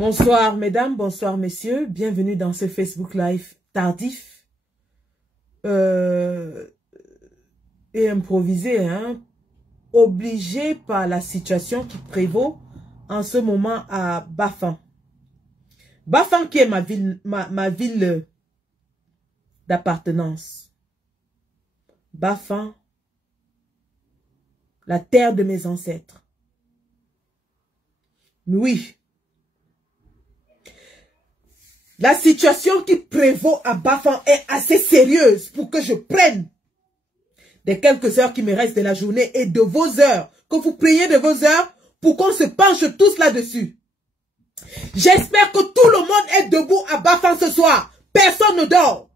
Bonsoir mesdames, bonsoir messieurs, bienvenue dans ce Facebook Live tardif et improvisé, hein, obligé par la situation qui prévaut en ce moment à Bafang. Bafang qui est ma ville d'appartenance. Bafang, la terre de mes ancêtres. Oui. La situation qui prévaut à Bafang est assez sérieuse pour que je prenne des quelques heures qui me restent de la journée et de vos heures, que vous priez de vos heures pour qu'on se penche tous là-dessus. J'espère que tout le monde est debout à Bafang ce soir. Personne ne dort.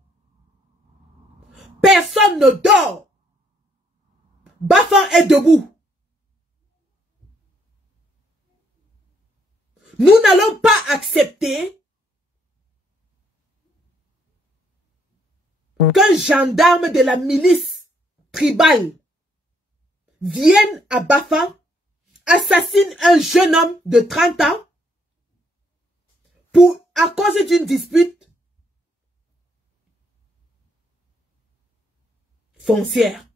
Personne ne dort. Bafang est debout. Nous n'allons pas accepter qu'un gendarme de la milice tribale vienne à Bafang, assassine un jeune homme de 30 ans à cause d'une dispute foncière.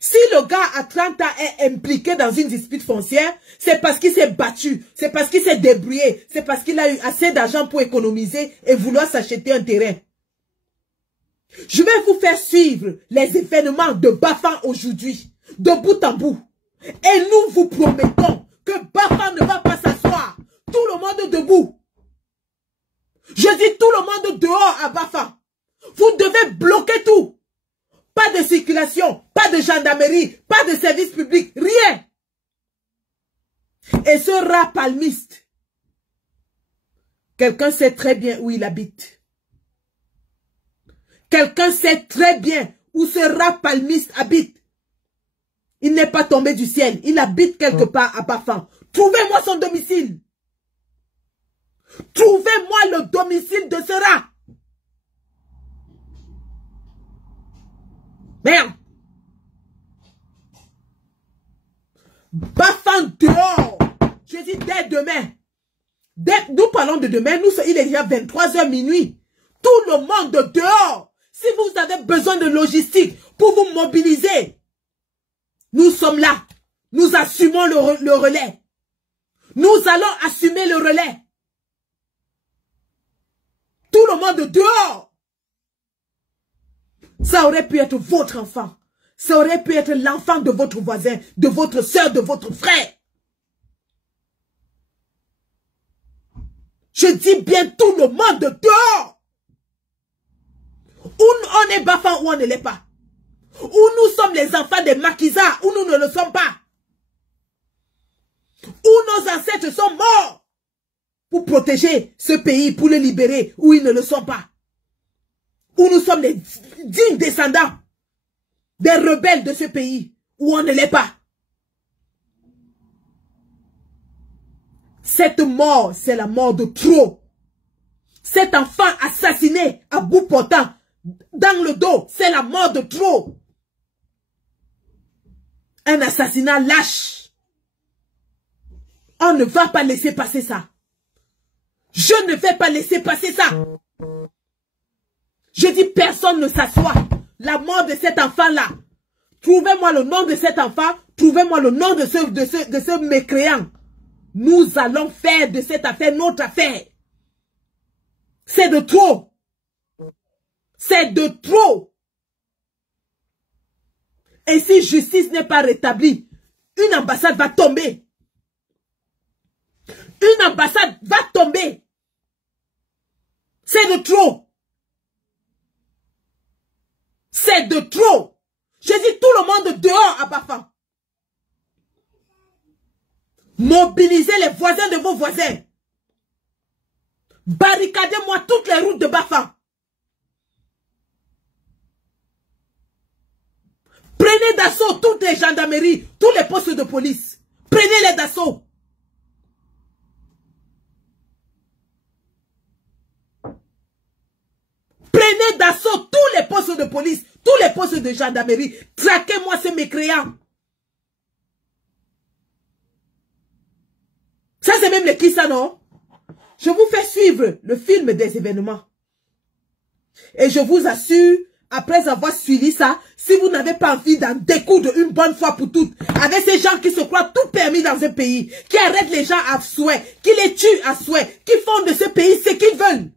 Si le gars à 30 ans est impliqué dans une dispute foncière, c'est parce qu'il s'est battu, c'est parce qu'il s'est débrouillé, c'est parce qu'il a eu assez d'argent pour économiser et vouloir s'acheter un terrain. Je vais vous faire suivre les événements de Bafang aujourd'hui, de bout en bout. Et nous vous promettons que Bafang ne va pas s'asseoir. Tout le monde debout. Je dis tout le monde dehors à Bafang. Vous devez bloquer tout. Pas de circulation, pas de gendarmerie, pas de service public, rien. Et ce rat palmiste, quelqu'un sait très bien où il habite. Quelqu'un sait très bien où ce rat palmiste habite. Il n'est pas tombé du ciel. Il habite quelque part à Bafang. Trouvez-moi son domicile. Trouvez-moi le domicile de ce rat. Merde. Bafang dehors. Je dis dès demain. Nous parlons de demain. Il est déjà 23h minuit. Tout le monde dehors. Si vous avez besoin de logistique pour vous mobiliser, nous sommes là. Nous assumons le relais. Nous allons assumer le relais. Tout le monde dehors. Ça aurait pu être votre enfant. Ça aurait pu être l'enfant de votre voisin, de votre soeur, de votre frère. Je dis bien tout le monde dehors. Où on est Bafang ou on ne l'est pas. Où nous sommes les enfants des maquisards, ou nous ne le sommes pas. Où nos ancêtres sont morts pour protéger ce pays, pour le libérer, où ils ne le sont pas. Où nous sommes les dignes descendants des rebelles de ce pays, où on ne l'est pas. Cette mort, c'est la mort de trop. Cet enfant assassiné à bout portant, dans le dos, c'est la mort de trop. Un assassinat lâche. On ne va pas laisser passer ça. Je ne vais pas laisser passer ça. Je dis personne ne s'assoit. La mort de cet enfant-là. Trouvez-moi le nom de cet enfant. Trouvez-moi le nom de ce mécréant. Nous allons faire de cette affaire notre affaire. C'est de trop. C'est de trop. Et si justice n'est pas rétablie, une ambassade va tomber. Une ambassade va tomber. C'est de trop. C'est de trop. Je dis tout le monde dehors à Bafang. Mobilisez les voisins de vos voisins. Barricadez-moi toutes les routes de Bafang. Prenez d'assaut toutes les gendarmeries, tous les postes de police. Prenez-les d'assaut. Prenez d'assaut tous les postes de police, tous les postes de gendarmerie. Traquez-moi ces mécréants. Ça, c'est même les qui ça, non? Je vous fais suivre le film des événements. Et je vous assure, après avoir suivi ça, si vous n'avez pas envie d'en découdre une bonne fois pour toutes, avec ces gens qui se croient tout permis dans un pays, qui arrêtent les gens à souhait, qui les tuent à souhait, qui font de ce pays ce qu'ils veulent.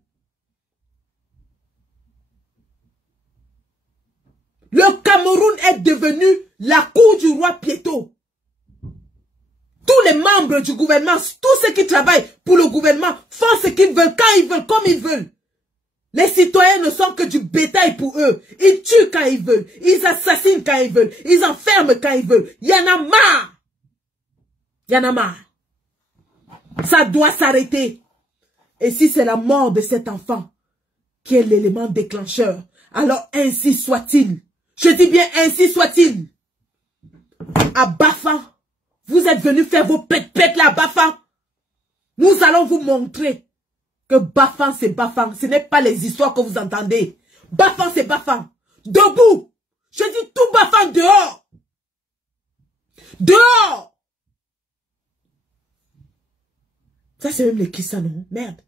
Le Cameroun est devenu la cour du roi Piéto. Tous les membres du gouvernement, tous ceux qui travaillent pour le gouvernement, font ce qu'ils veulent, quand ils veulent, comme ils veulent. Les citoyens ne sont que du bétail pour eux. Ils tuent quand ils veulent. Ils assassinent quand ils veulent. Ils enferment quand ils veulent. Il y en a marre. Il y en a marre. Ça doit s'arrêter. Et si c'est la mort de cet enfant qui est l'élément déclencheur, alors ainsi soit-il. Je dis bien ainsi soit-il. À Bafang, vous êtes venus faire vos pètes-pètes là, Bafang. Nous allons vous montrer que Bafang, c'est Bafang. Ce n'est pas les histoires que vous entendez. Bafang, c'est Bafang. Debout. Je dis tout Bafang dehors. Dehors. Ça, c'est même les qui ça, non? Merde.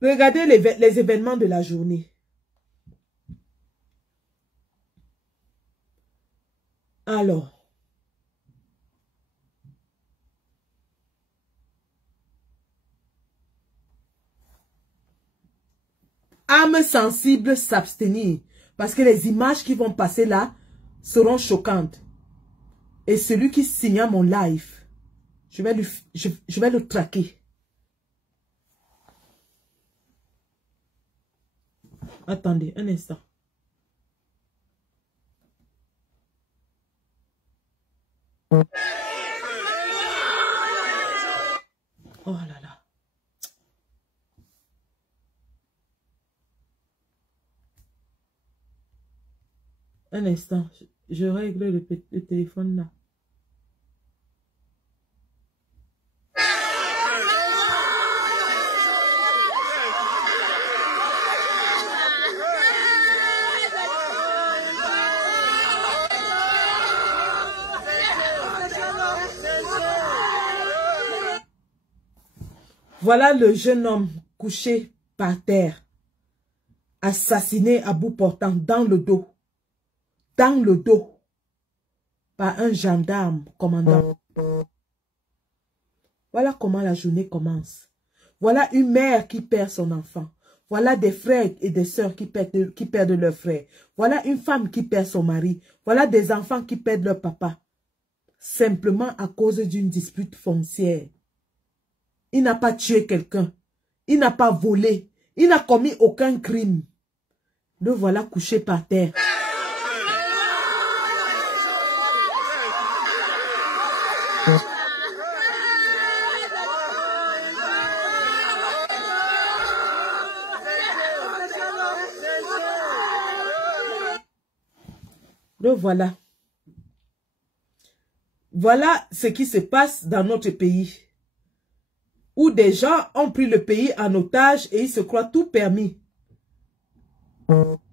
Regardez les événements de la journée. Alors. Âme sensible s'abstenir. Parce que les images qui vont passer là seront choquantes. Et celui qui signe mon live, je vais le traquer. Attendez un instant. Oh là là. Un instant, je règle le téléphone là. Voilà le jeune homme couché par terre, assassiné à bout portant dans le dos, par un gendarme commandant. Voilà comment la journée commence. Voilà une mère qui perd son enfant. Voilà des frères et des sœurs qui perdent leur frère. Voilà une femme qui perd son mari. Voilà des enfants qui perdent leur papa. Simplement à cause d'une dispute foncière. Il n'a pas tué quelqu'un. Il n'a pas volé. Il n'a commis aucun crime. Le voilà couché par terre. Le voilà. Voilà ce qui se passe dans notre pays. Où des gens ont pris le pays en otage et ils se croient tout permis.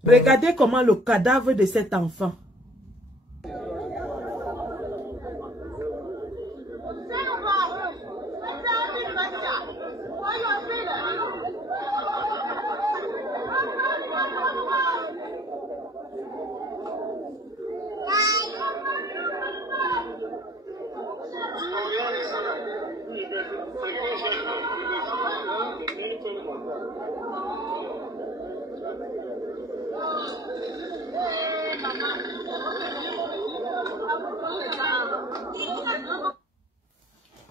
Regardez comment le cadavre de cet enfant.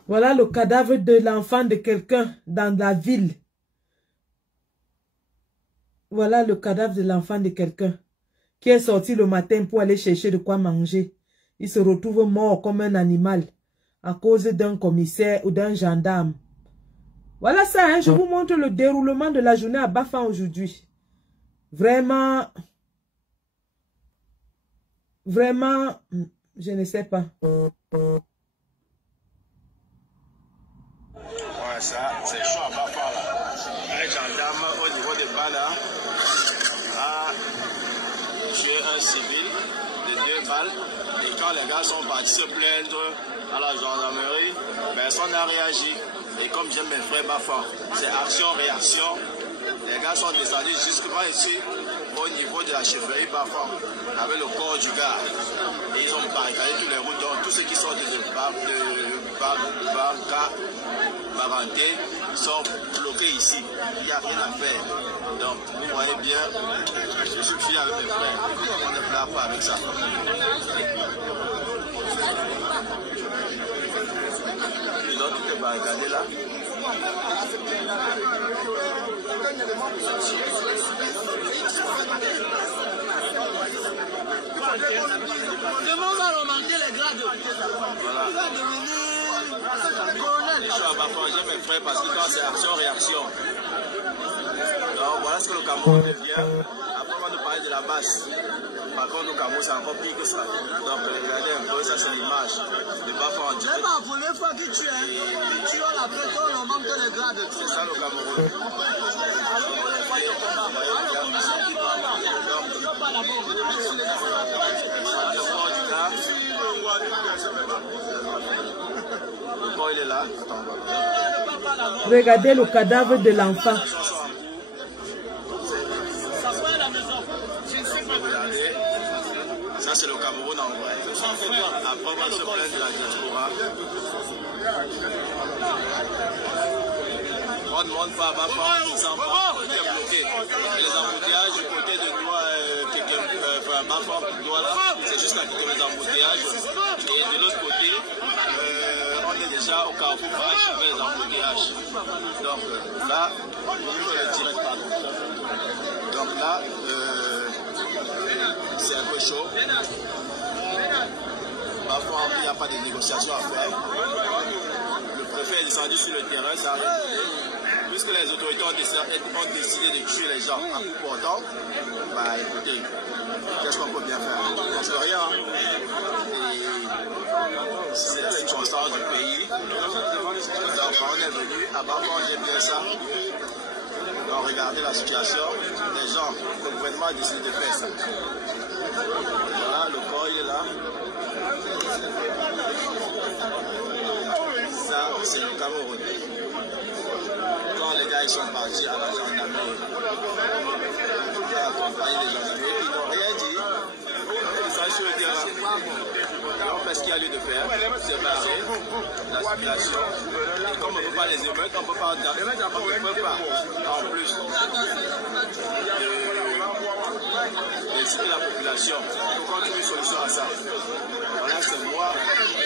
Voilà le cadavre de l'enfant de quelqu'un dans la ville. Voilà le cadavre de l'enfant de quelqu'un qui est sorti le matin pour aller chercher de quoi manger. Il se retrouve mort comme un animal à cause d'un commissaire ou d'un gendarme. Voilà ça, hein, je vous montre le déroulement de la journée à Bafang aujourd'hui. Vraiment, je ne sais pas. Ouais, ça, c'est chaud à Bafang là. Un gendarme au niveau de Bala a tué un civil 2 balles. Et quand les gars sont partis se plaindre à la gendarmerie, personne n'a réagi. Et comme j'aime mes frères Bafang, c'est action-réaction. Les gars sont descendus jusqu'à ici, au niveau de la chefferie Bafang, avec le corps du gars. Et ils ont barricadé tous les routes. Donc tous ceux qui sont de Baranté sont bloqués ici. Il n'y a rien à faire. Donc vous voyez bien, je suis fini avec mes frères. On ne plaît pas avec ça. Donc tout est barricadé là. Demain, on va remarquer les grades. Voilà. Je suis à Bafang, mes frères, parce que quand c'est action-réaction. Donc voilà ce que le Cameroun devient. Après, on va nous parler de la basse. Par contre, au Cameroun, c'est encore pire que ça. Donc regardez un peu, ça c'est l'image de Bafang. C'est pas la première fois que tu es. Tu as la pression, on manque les grades. C'est ça le Cameroun. Le corps il est là. Regardez le cadavre de l'enfant. Ça c'est le Cameroun en vrai. Après on va se plaindre de la diaspora. On ne monte pas à Bafang, ils sont bloqués. Et les embouteillages du côté de Bafang, c'est juste à côté des embouteillages. Et de l'autre côté, on est déjà au carrefour H avec les embouteillages. Donc là, je le direct pas. Donc là, c'est un peu chaud. Parfois, il n'y a pas de négociation à faire. Le préfet est descendu sur le terrain, ça a arrêté. Puisque les autorités ont décidé de tuer les gens à coup portant, bah écoutez, qu'est-ce qu'on peut bien faire? On ne peut rien. C'est la circonstance du pays. Donc quand on est venu, à Bafang, j'ai bien ça. Donc regardez la situation. Les gens, le gouvernement a décidé de faire ça. Voilà, le corps il est là. Ça, c'est le Cameroun. Quand les gars ils sont partis à la gendarmerie, ils ont accompagné les gendarmeries, ils n'ont rien dit. Ils sont sur le terrain. Ils ont fait ce qu'il y a lieu de faire, c'est barrer la circulation. Et comme on ne peut pas les émeutes, on ne peut pas en plus d'inciter la population. Il faut qu'on trouve une solution à ça. Voilà, c'est moi,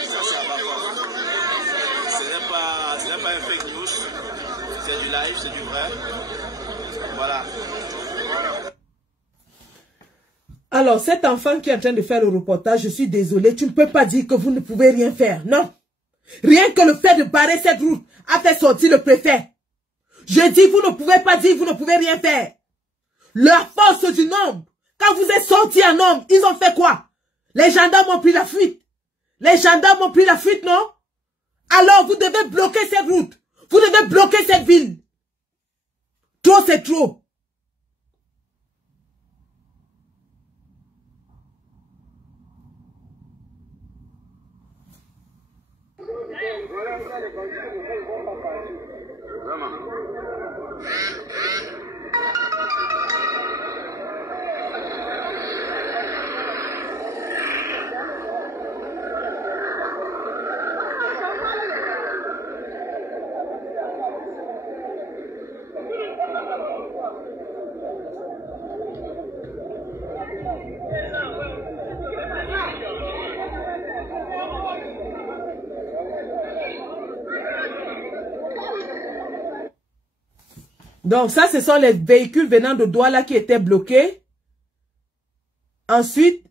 ça c'est à Bafang. Ce n'est pas un fake news, c'est du live, c'est du vrai. Voilà. Alors, cet enfant qui est en train de faire le reportage, je suis désolée, tu ne peux pas dire que vous ne pouvez rien faire, non. Rien que le fait de barrer cette route a fait sortir le préfet. Je dis, vous ne pouvez pas dire, vous ne pouvez rien faire. La force du nombre, quand vous êtes sortis en nombre, ils ont fait quoi? Les gendarmes ont pris la fuite. Les gendarmes ont pris la fuite, non? Alors, vous devez bloquer cette route. Vous devez bloquer cette ville. Trop, c'est trop. Vraiment. Donc ça, ce sont les véhicules venant de Douala qui étaient bloqués. Ensuite,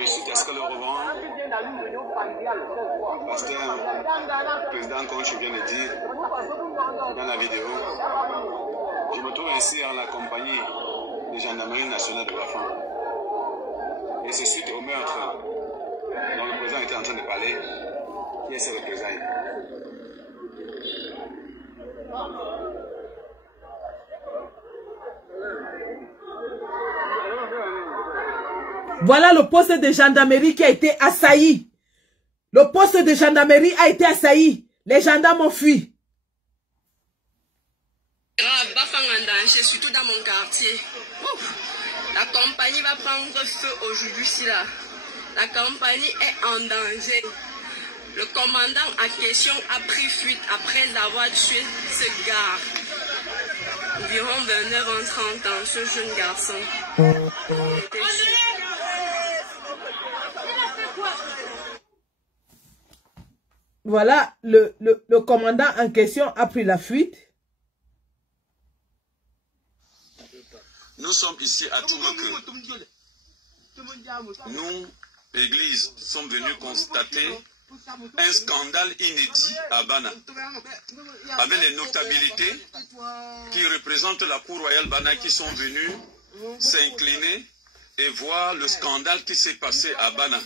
Ici, qu'est-ce que le revend? Pasteur, le président, comme je viens de dire dans la vidéo, je me trouve ici en la compagnie de gendarmerie nationale de Bafang. Et c'est suite au meurtre dont le président était en train de parler. Qui est ce représentant? Voilà le poste de gendarmerie qui a été assailli. Le poste de gendarmerie a été assailli. Les gendarmes ont fui. En danger, surtout dans mon quartier. La compagnie va prendre feu aujourd'hui là. La compagnie est en danger. Le commandant en question a pris fuite après avoir tué ce gars. Environ 29 ans, 30 ans, ce jeune garçon. Voilà, le commandant en question a pris la fuite. Nous sommes ici à Toumoke. Nous, Église, sommes venus constater un scandale inédit à Bana, avec les notabilités qui représentent la cour royale Bana qui sont venus s'incliner et voir le scandale qui s'est passé à Bana.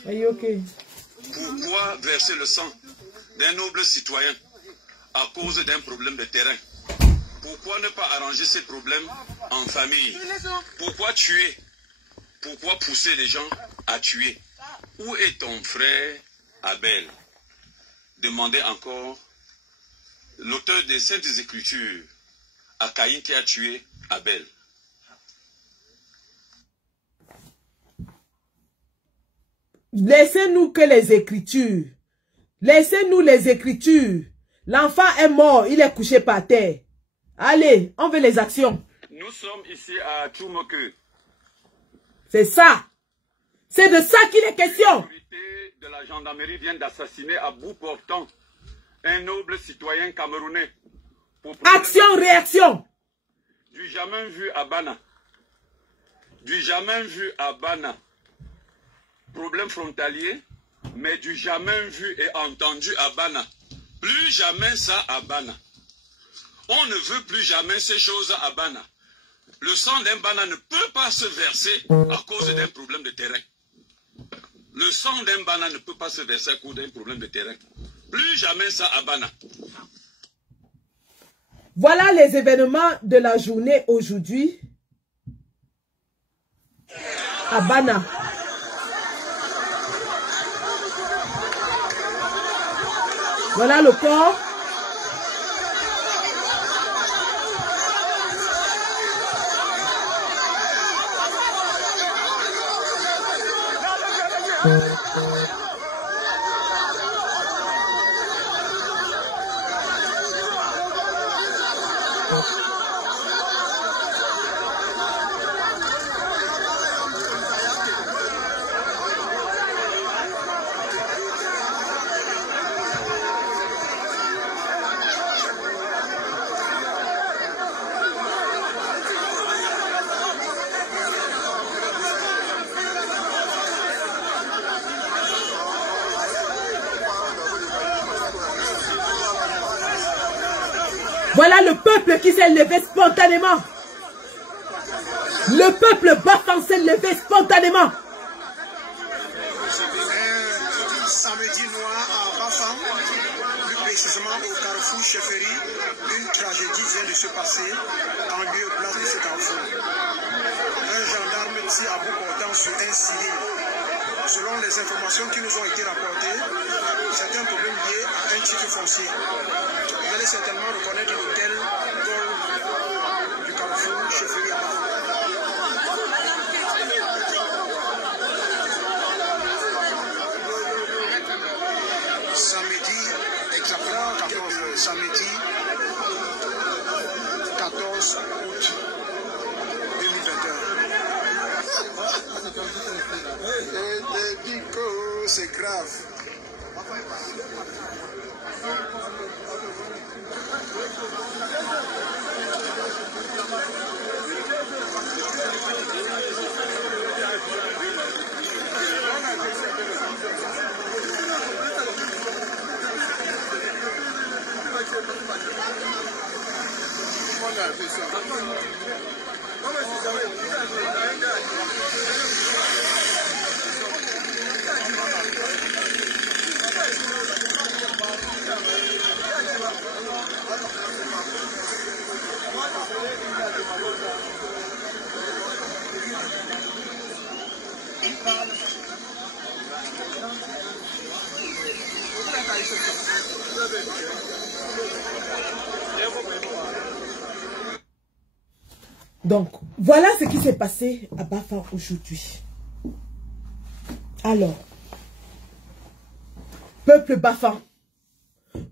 Pourquoi verser le sang d'un noble citoyen à cause d'un problème de terrain? Pourquoi ne pas arranger ces problèmes en famille? Pourquoi tuer? Pourquoi pousser les gens à tuer? Où est ton frère Abel? Demandez encore l'auteur des Saintes Écritures à Caïn qui a tué Abel. Laissez-nous que les Écritures. Laissez-nous les Écritures. L'enfant est mort, il est couché par terre. Allez, on veut les actions. Nous sommes ici à Toumoke. C'est ça. C'est de ça qu'il est question. L'autorité de la gendarmerie vient d'assassiner à bout portant un noble citoyen camerounais. Action, réaction. Du jamais vu à Bana. Du jamais vu à Bana. Problème frontalier, mais du jamais vu et entendu à Bana. Plus jamais ça à Bana. On ne veut plus jamais ces choses à Bana. Le sang d'un Bana ne peut pas se verser à cause d'un problème de terrain. Le sang d'un Bana ne peut pas se verser à cause d'un problème de terrain. Plus jamais ça à Bana. Voilà les événements de la journée aujourd'hui à Bana. Voilà le corps. Voilà le peuple qui s'est levé spontanément. Le peuple Bafang s'est levé spontanément. Un samedi noir à Bafang, plus précisément au carrefour Chefferie, une tragédie vient de se passer en lieu et place de ce carrefour. Un gendarme tire à bout portant sur un civil. Selon les informations qui nous ont été rapportées, c'est un problème lié à un titre foncier. Vous allez certainement reconnaître l'hôtel du carrefour Chefferie à Bafang. Samedi 14 août 2021. Et Dico, c'est grave. Donc, voilà ce qui s'est passé à Bafang aujourd'hui. Alors, peuple Bafang,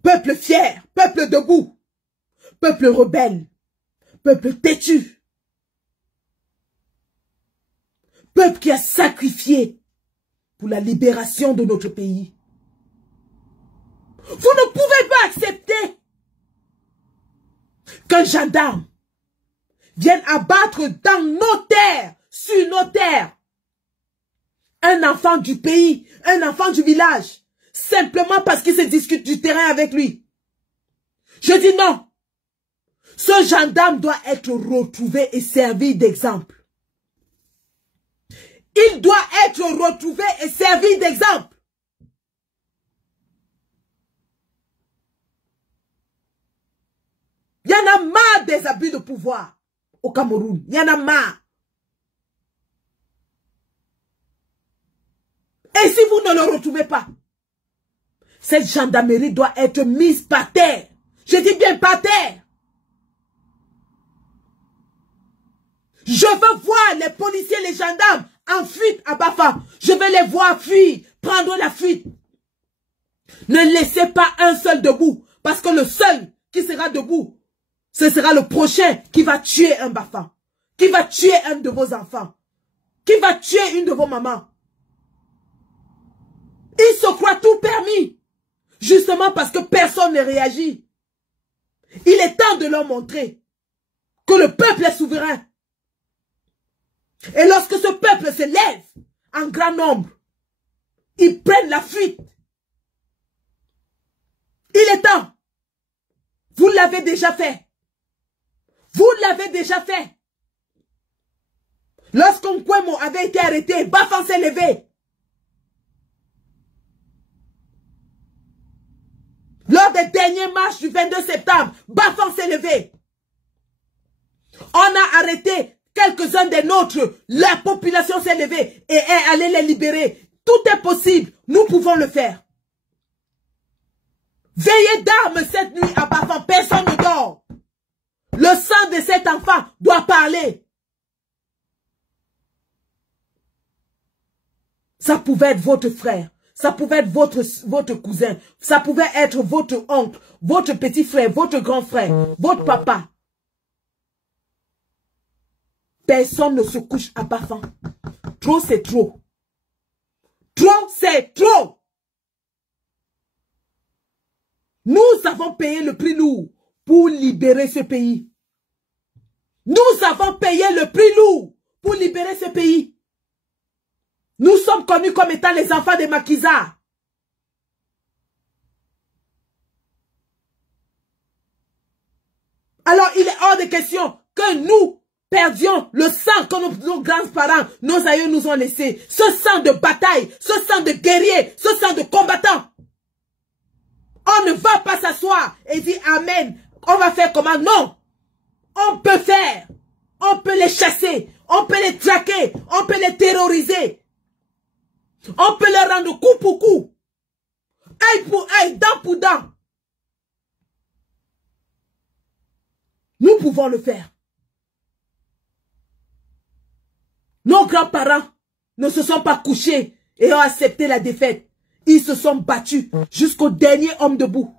peuple fier, peuple debout, peuple rebelle, peuple têtu, peuple qui a sacrifié pour la libération de notre pays. Vous ne pouvez pas accepter qu'un gendarme vienne abattre dans nos terres, sur nos terres, un enfant du pays, un enfant du village, simplement parce qu'il se discute du terrain avec lui. Je dis non. Ce gendarme doit être retrouvé et servi d'exemple. Il doit être retrouvé et servi d'exemple. Il y en a marre des abus de pouvoir au Cameroun. Il y en a marre. Et si vous ne le retrouvez pas, cette gendarmerie doit être mise par terre. Je dis bien par terre. Je veux voir les policiers, les gendarmes en fuite à Bafang. Je veux les voir fuir, prendre la fuite. Ne laissez pas un seul debout. Parce que le seul qui sera debout, ce sera le prochain qui va tuer un Bafang. Qui va tuer un de vos enfants. Qui va tuer une de vos mamans. Il se croit tout permis. Justement parce que personne ne réagit. Il est temps de leur montrer que le peuple est souverain. Et lorsque ce peuple se lève en grand nombre, ils prennent la fuite. Il est temps. Vous l'avez déjà fait. Vous l'avez déjà fait. Lorsqu'Nkwemo avait été arrêté, Bafang s'est levé. Lors des dernières marches du 22 septembre, Bafang s'est levé. On a arrêté quelques-uns des nôtres. La population s'est levée et est allée les libérer. Tout est possible. Nous pouvons le faire. Veillez d'armes cette nuit à Bafang. Personne ne dort. Le sang de cet enfant doit parler. Ça pouvait être votre frère. Ça pouvait être votre cousin. Ça pouvait être votre oncle, votre petit frère, votre grand frère, votre papa. Personne ne se couche à Bafang. Trop, c'est trop. Trop, c'est trop. Nous avons payé le prix lourd pour libérer ce pays. Nous avons payé le prix lourd pour libérer ce pays. Nous sommes connus comme étant les enfants des maquisards. Alors il est hors de question que nous perdions le sang que nos grands-parents, nos aïeux nous ont laissé. Ce sang de bataille, ce sang de guerrier, ce sang de combattant. On ne va pas s'asseoir et dire amen. On va faire comment? Non. On peut faire. On peut les chasser. On peut les traquer. On peut les terroriser. On peut les rendre coup pour coup. Œil pour œil, dent pour dent. Nous pouvons le faire. Nos grands-parents ne se sont pas couchés et ont accepté la défaite. Ils se sont battus jusqu'au dernier homme debout.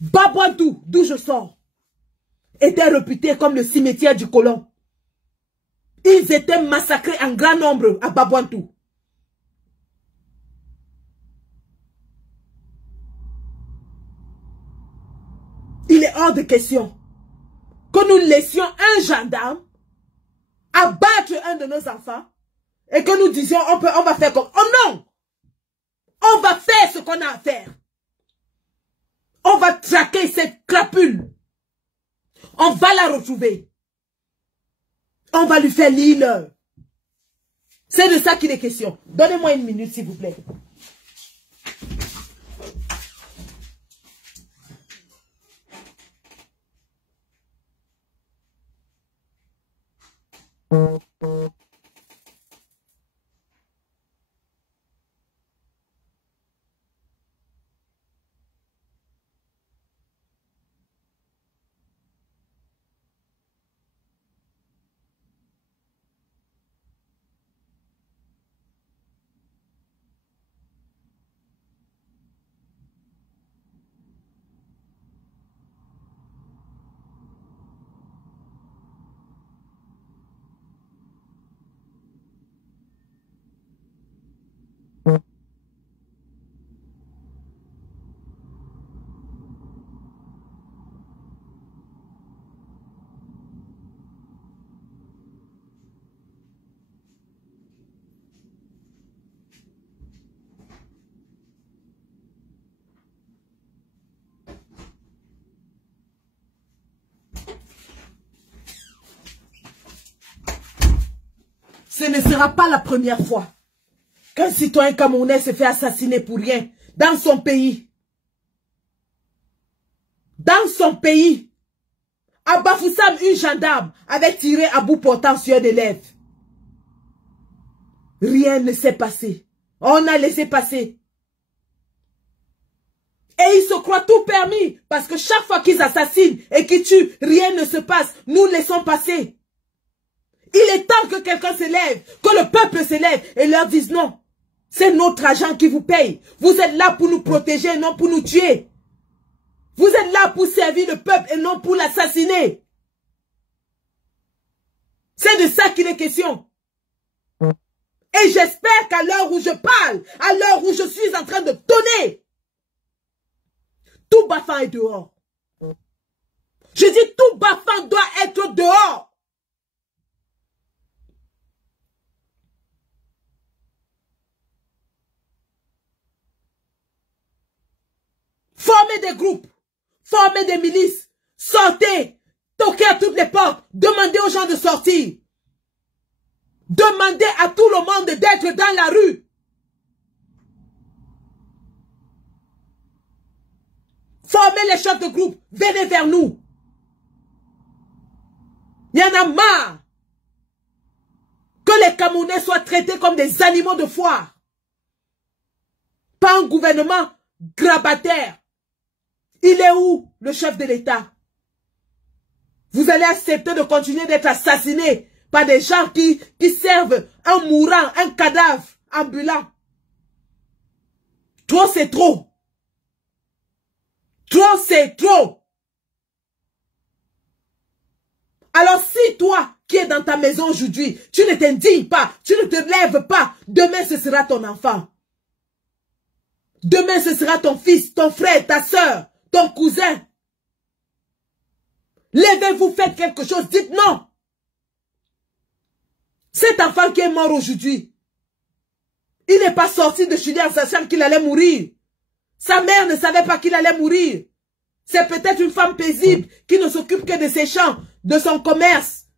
Babouantou, d'où je sors, était réputé comme le cimetière du colon. Ils étaient massacrés en grand nombre à Babouantou. Il est hors de question que nous laissions un gendarme abattre un de nos enfants et que nous disions on va faire comme... Oh non! On va faire ce qu'on a à faire. On va traquer cette crapule. On va la retrouver. On va lui faire lire. C'est de ça qu'il est question. Donnez-moi une minute, s'il vous plaît. ce ne sera pas la première fois qu'un citoyen camerounais se fait assassiner pour rien dans son pays. Dans son pays. À Bafoussam, une gendarme avait tiré à bout portant sur des lèvres. Rien ne s'est passé. On a laissé passer. Et ils se croient tout permis. Parce que chaque fois qu'ils assassinent et qu'ils tuent, rien ne se passe. Nous laissons passer. Il est temps que quelqu'un se lève, que le peuple se lève et leur dise non. C'est notre argent qui vous paye. Vous êtes là pour nous protéger, non pour nous tuer. Vous êtes là pour servir le peuple et non pour l'assassiner. C'est de ça qu'il est question. Et j'espère qu'à l'heure où je parle, à l'heure où je suis en train de donner, tout Bafang est dehors. Je dis tout Bafang doit être dehors. Formez des groupes, formez des milices, sortez, toquez à toutes les portes, demandez aux gens de sortir. Demandez à tout le monde d'être dans la rue. Formez les chefs de groupe, venez vers nous. Il y en a marre que les Camerounais soient traités comme des animaux de foire. Pas un gouvernement grabataire. Il est où le chef de l'État? Vous allez accepter de continuer d'être assassiné par des gens qui servent un mourant, un cadavre ambulant. Trop, c'est trop. Trop, c'est trop. Alors si toi, qui es dans ta maison aujourd'hui, tu ne t'indignes pas, tu ne te lèves pas, demain ce sera ton enfant. Demain ce sera ton fils, ton frère, ta soeur, ton cousin. Levez-vous, faites quelque chose, dites non. Cet enfant qui est mort aujourd'hui, il n'est pas sorti de Chili en sachant qu'il allait mourir. Sa mère ne savait pas qu'il allait mourir. C'est peut-être une femme paisible qui ne s'occupe que de ses champs, de son commerce.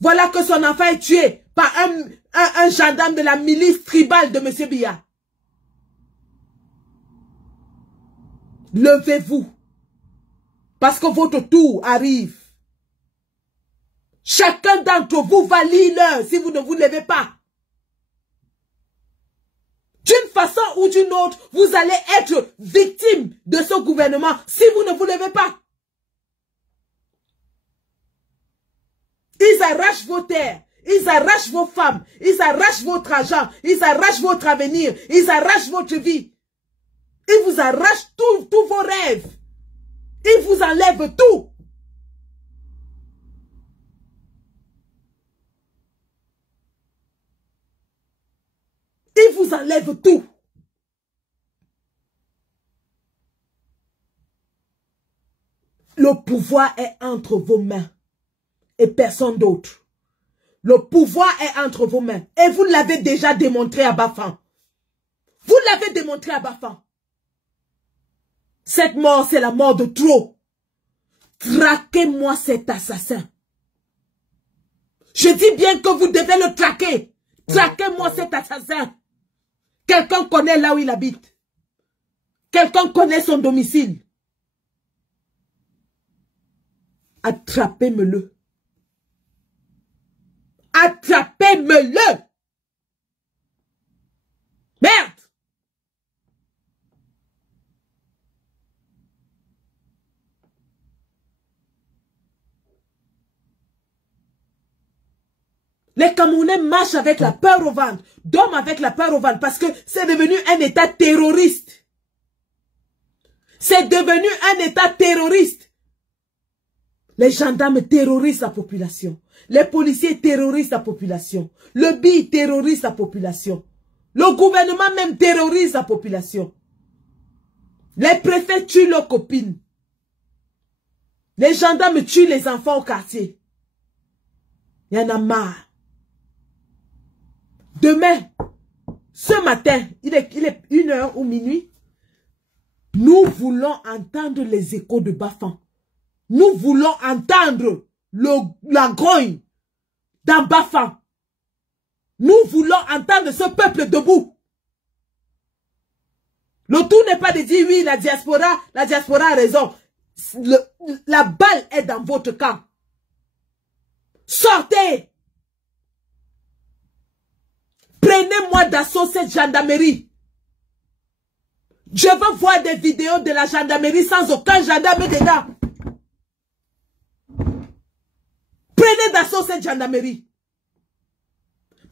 Voilà que son enfant est tué par un gendarme de la milice tribale de M. Biya. Levez-vous. Parce que votre tour arrive. Chacun d'entre vous va lire l'heure si vous ne vous levez pas. D'une façon ou d'une autre, vous allez être victime de ce gouvernement si vous ne vous levez pas. Ils arrachent vos terres, ils arrachent vos femmes, ils arrachent votre argent, ils arrachent votre avenir, ils arrachent votre vie. Ils vous arrachent tous vos rêves. Ils vous enlèvent tout. Ils vous enlèvent tout. Le pouvoir est entre vos mains et personne d'autre. Le pouvoir est entre vos mains. Et vous l'avez déjà démontré à Bafang. Vous l'avez démontré à Bafang. Cette mort, c'est la mort de trop. Traquez-moi cet assassin. Je dis bien que vous devez le traquer. Traquez-moi cet assassin. Quelqu'un connaît là où il habite. Quelqu'un connaît son domicile. Attrapez-me-le. Attrapez-me-le. Merde. Les Camerounais marchent avec la peur au ventre, dorment avec la peur au ventre parce que c'est devenu un État terroriste. C'est devenu un État terroriste. Les gendarmes terrorisent la population. Les policiers terrorisent la population. Le BI terrorise la population. Le gouvernement même terrorise la population. Les préfets tuent leurs copines. Les gendarmes tuent les enfants au quartier. Il y en a marre. Demain, ce matin, il est 1h ou minuit, nous voulons entendre les échos de Bafang. Nous voulons entendre la grogne dans Bafang. Nous voulons entendre ce peuple debout. Le tout n'est pas de dire oui, la diaspora a raison. La balle est dans votre camp. Sortez. Prenez-moi d'assaut cette gendarmerie. Je veux voir des vidéos de la gendarmerie sans aucun gendarme dedans. Prenez d'assaut cette gendarmerie.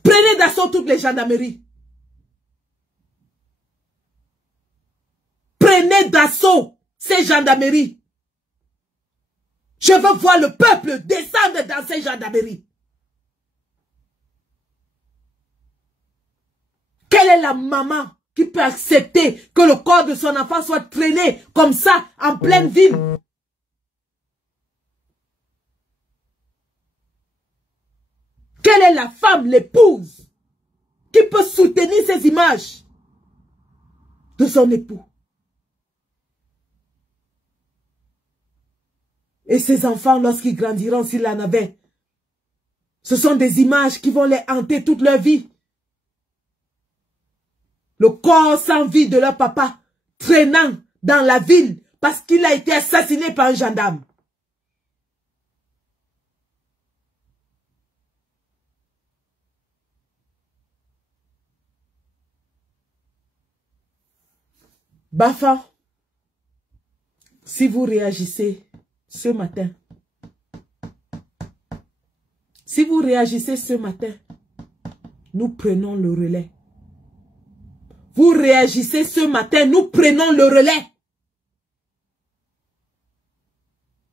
Prenez d'assaut toutes les gendarmeries. Prenez d'assaut ces gendarmeries. Je veux voir le peuple descendre dans ces gendarmeries. Quelle est la maman qui peut accepter que le corps de son enfant soit traîné comme ça en pleine ville? Quelle est la femme, l'épouse, qui peut soutenir ces images de son époux? Et ces enfants, lorsqu'ils grandiront, s'il en avait, ce sont des images qui vont les hanter toute leur vie. Le corps sans vie de leur papa, traînant dans la ville parce qu'il a été assassiné par un gendarme. Bafa, si vous réagissez ce matin, nous prenons le relais. Vous réagissez ce matin, nous prenons le relais.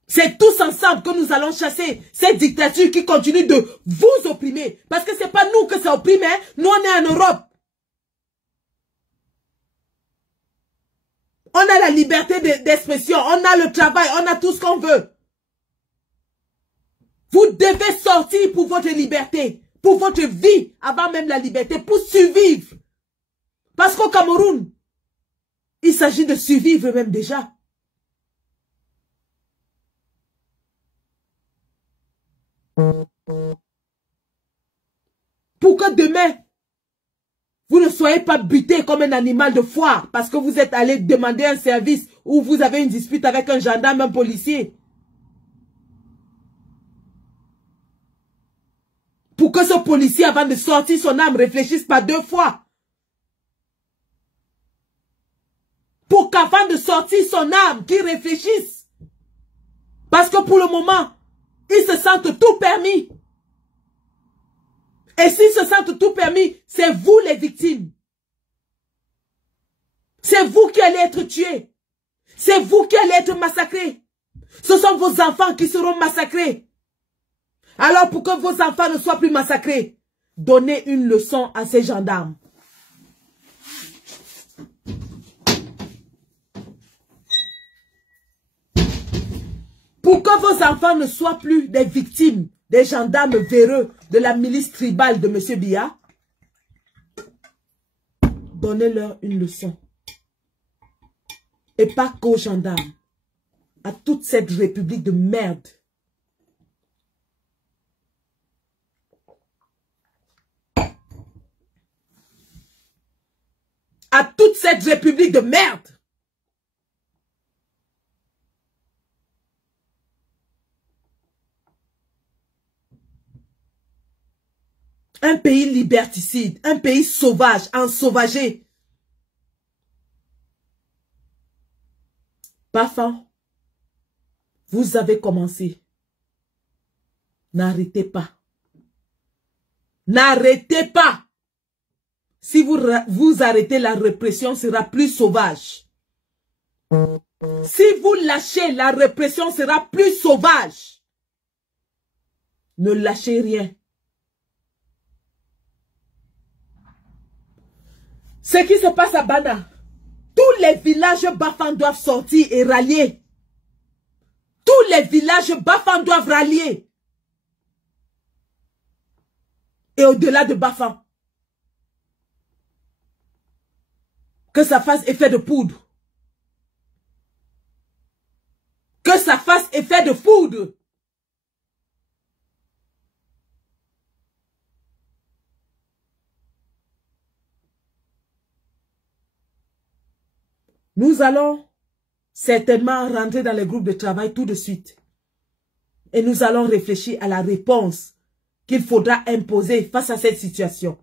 C'est tous ensemble que nous allons chasser cette dictature qui continue de vous opprimer. Parce que ce n'est pas nous que ça opprime, hein? Nous on est en Europe. On a la liberté d'expression, on a le travail, on a tout ce qu'on veut. Vous devez sortir pour votre liberté, pour votre vie, avant même la liberté, pour survivre. Parce qu'au Cameroun, il s'agit de survivre même déjà. Pour que demain, vous ne soyez pas buté comme un animal de foire parce que vous êtes allé demander un service ou vous avez une dispute avec un gendarme, un policier. Pour que ce policier, avant de sortir son arme, réfléchisse pas 2 fois. Pour qu'avant de sortir son arme, qu'il réfléchisse. Parce que pour le moment, ils se sentent tout permis. Et s'ils se sentent tout permis, c'est vous les victimes. C'est vous qui allez être tués. C'est vous qui allez être massacrés. Ce sont vos enfants qui seront massacrés. Alors pour que vos enfants ne soient plus massacrés, donnez une leçon à ces gendarmes. Pour que vos enfants ne soient plus des victimes des gendarmes véreux de la milice tribale de M. Biya, donnez-leur une leçon. Et pas qu'aux gendarmes, à toute cette république de merde. À toute cette république de merde. Un pays liberticide, un pays sauvage, ensauvagé. Bafa, vous avez commencé. N'arrêtez pas. N'arrêtez pas. Si vous arrêtez, la répression sera plus sauvage. Si vous lâchez, la répression sera plus sauvage. Ne lâchez rien. Ce qui se passe à Bana, tous les villages Bafang doivent sortir et rallier. Tous les villages Bafang doivent rallier. Et au-delà de Bafang, que ça fasse effet de poudre. Que ça fasse effet de poudre. Nous allons certainement rentrer dans les groupes de travail tout de suite. Et nous allons réfléchir à la réponse qu'il faudra imposer face à cette situation.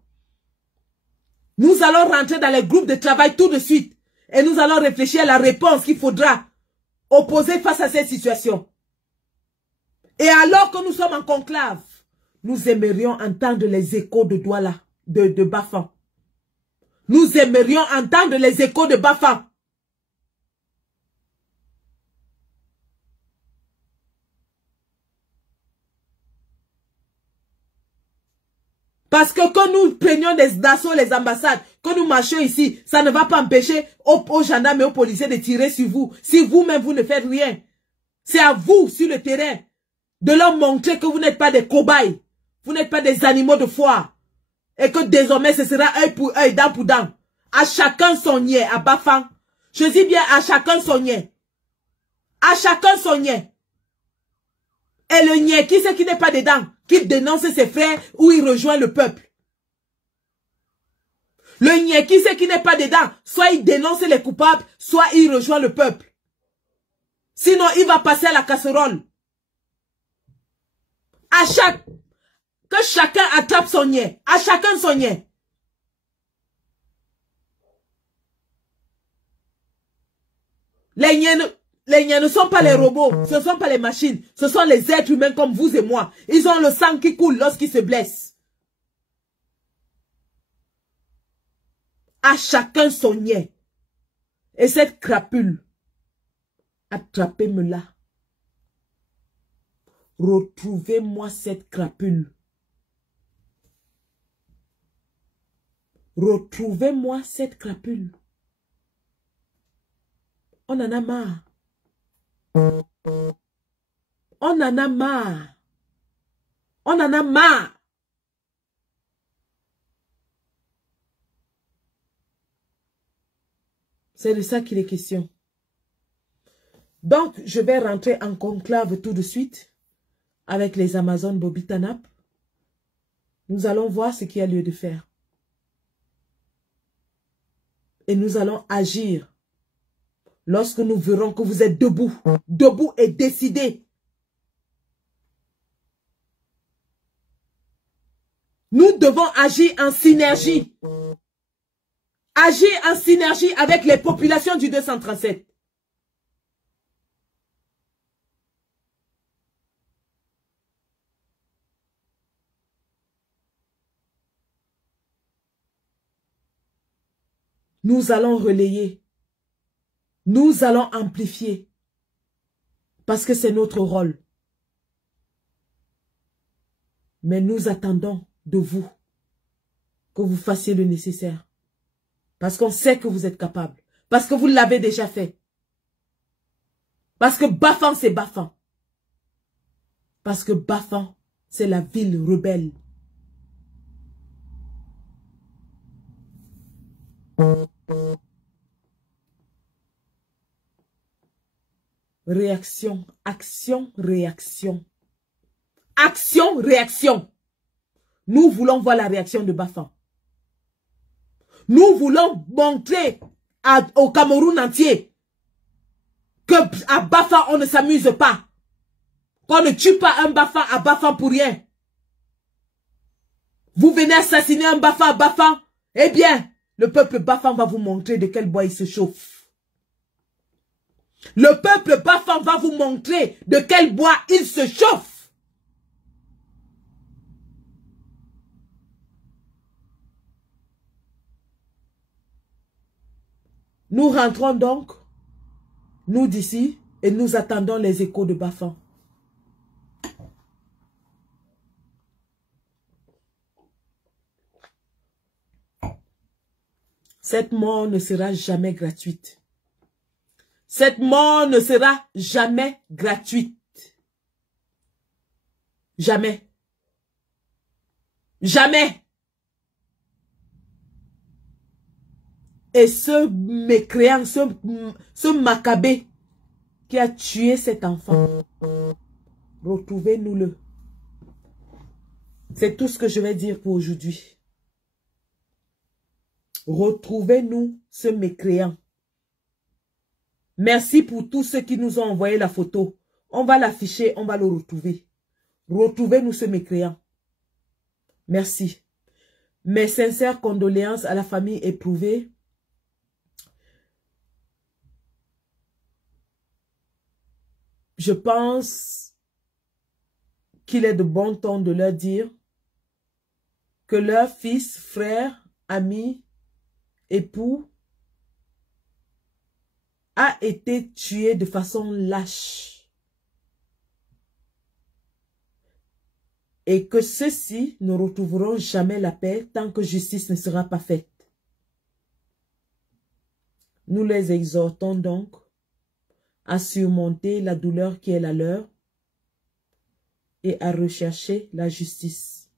Nous allons rentrer dans les groupes de travail tout de suite. Et nous allons réfléchir à la réponse qu'il faudra opposer face à cette situation. Et alors que nous sommes en conclave, nous aimerions entendre les échos de Douala, de Bafan. Nous aimerions entendre les échos de Bafan. Parce que quand nous prenions d'assaut les ambassades, quand nous marchions ici, ça ne va pas empêcher aux gendarmes et aux policiers de tirer sur vous. Si vous-même, vous ne faites rien. C'est à vous, sur le terrain, de leur montrer que vous n'êtes pas des cobayes. Vous n'êtes pas des animaux de foire. Et que désormais, ce sera œil pour œil, dent pour dent. À chacun son niais, à Bafan. Je dis bien à chacun son niais. À chacun son niais. Et le niais, qui c'est qui n'est pas dedans? Qui dénonce ses frères ou il rejoint le peuple? Le niais, qui c'est qui n'est pas dedans? Soit il dénonce les coupables, soit il rejoint le peuple. Sinon, il va passer à la casserole. Que chacun attrape son niais. À chacun son niais. Les niais ne sont pas les robots, ce ne sont pas les machines, ce sont les êtres humains comme vous et moi. Ils ont le sang qui coule lorsqu'ils se blessent. À chacun son niais. Et cette crapule, attrapez-me-la. Retrouvez-moi cette crapule. Retrouvez-moi cette crapule. On en a marre. On en a marre. On en a marre. C'est de ça qu'il est question. Donc, je vais rentrer en conclave tout de suite avec les Amazones Bobby Tanap. Nous allons voir ce qu'il y a lieu de faire. Et nous allons agir lorsque nous verrons que vous êtes debout. Debout et décidé. Nous devons agir en synergie. Agir en synergie avec les populations du 237. Nous allons relayer. Nous allons amplifier. Parce que c'est notre rôle. Mais nous attendons de vous que vous fassiez le nécessaire. Parce qu'on sait que vous êtes capable. Parce que vous l'avez déjà fait. Parce que Bafan, c'est Bafan. Parce que Bafan, c'est la ville rebelle. Réaction, action, réaction. Action, réaction. Nous voulons voir la réaction de Bafan. Nous voulons montrer au Cameroun entier que à Bafan, on ne s'amuse pas. Qu'on ne tue pas un Bafan à Bafan pour rien. Vous venez assassiner un Bafan à Bafan. Eh bien, le peuple Bafan va vous montrer de quel bois il se chauffe. Le peuple Bafan va vous montrer de quel bois il se chauffe. Nous rentrons donc, nous d'ici, et nous attendons les échos de Bafan. Cette mort ne sera jamais gratuite. Cette mort ne sera jamais gratuite. Jamais. Jamais. Et ce mécréant, ce macabé qui a tué cet enfant, retrouvez-nous-le. C'est tout ce que je vais dire pour aujourd'hui. Retrouvez-nous ce mécréant. Merci pour tous ceux qui nous ont envoyé la photo. On va l'afficher, on va le retrouver. Retrouvez-nous ce mécréant. Merci. Mes sincères condoléances à la famille éprouvée. Je pense qu'il est de bon ton de leur dire que leur fils, frère, ami, époux a été tué de façon lâche. Et que ceux-ci ne retrouveront jamais la paix tant que justice ne sera pas faite. Nous les exhortons donc à surmonter la douleur qui est la leur et à rechercher la justice.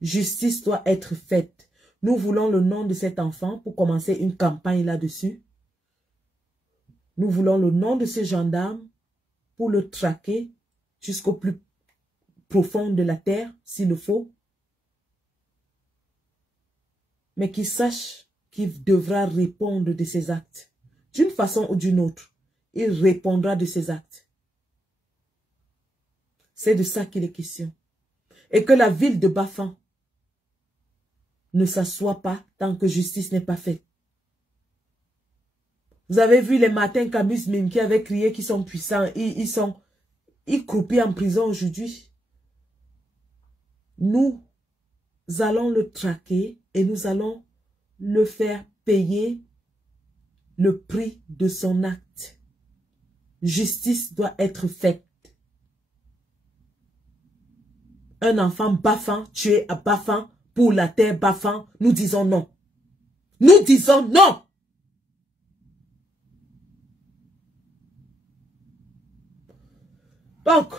Justice doit être faite. Nous voulons le nom de cet enfant pour commencer une campagne là-dessus. Nous voulons le nom de ce gendarme pour le traquer jusqu'au plus profond de la terre, s'il le faut. Mais qu'il sache qu'il devra répondre de ses actes. D'une façon ou d'une autre, il répondra de ses actes. C'est de ça qu'il est question. Et que la ville de Bafang ne s'assoit pas tant que justice n'est pas faite. Vous avez vu les matins Camus Mim qui avaient crié qu'ils sont puissants. Ils croupissent en prison aujourd'hui. Nous allons le traquer et nous allons le faire payer le prix de son acte. Justice doit être faite. Un enfant Bafang tué à Bafang pour la terre Bafang, nous disons non. Nous disons non. Donc,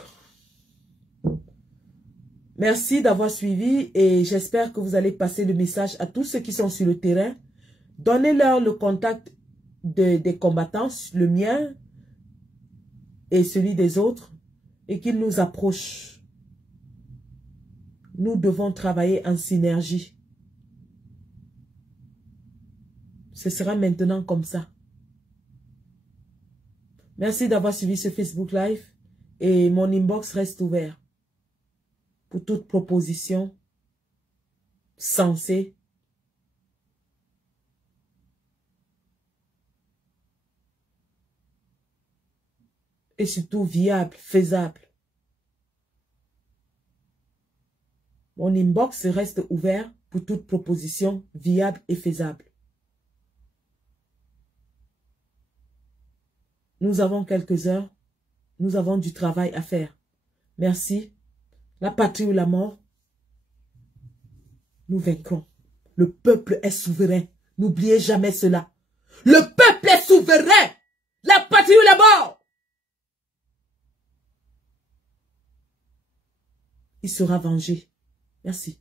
merci d'avoir suivi et j'espère que vous allez passer le message à tous ceux qui sont sur le terrain. Donnez-leur le contact des combattants, le mien et celui des autres, et qu'ils nous approchent. Nous devons travailler en synergie. Ce sera maintenant comme ça. Merci d'avoir suivi ce Facebook Live et mon inbox reste ouvert pour toute proposition sensée et surtout viable, faisable. Mon inbox reste ouvert pour toute proposition viable et faisable. Nous avons quelques heures. Nous avons du travail à faire. Merci. La patrie ou la mort, nous vaincrons. Le peuple est souverain. N'oubliez jamais cela. Le peuple est souverain. La patrie ou la mort. Il sera vengé. Merci.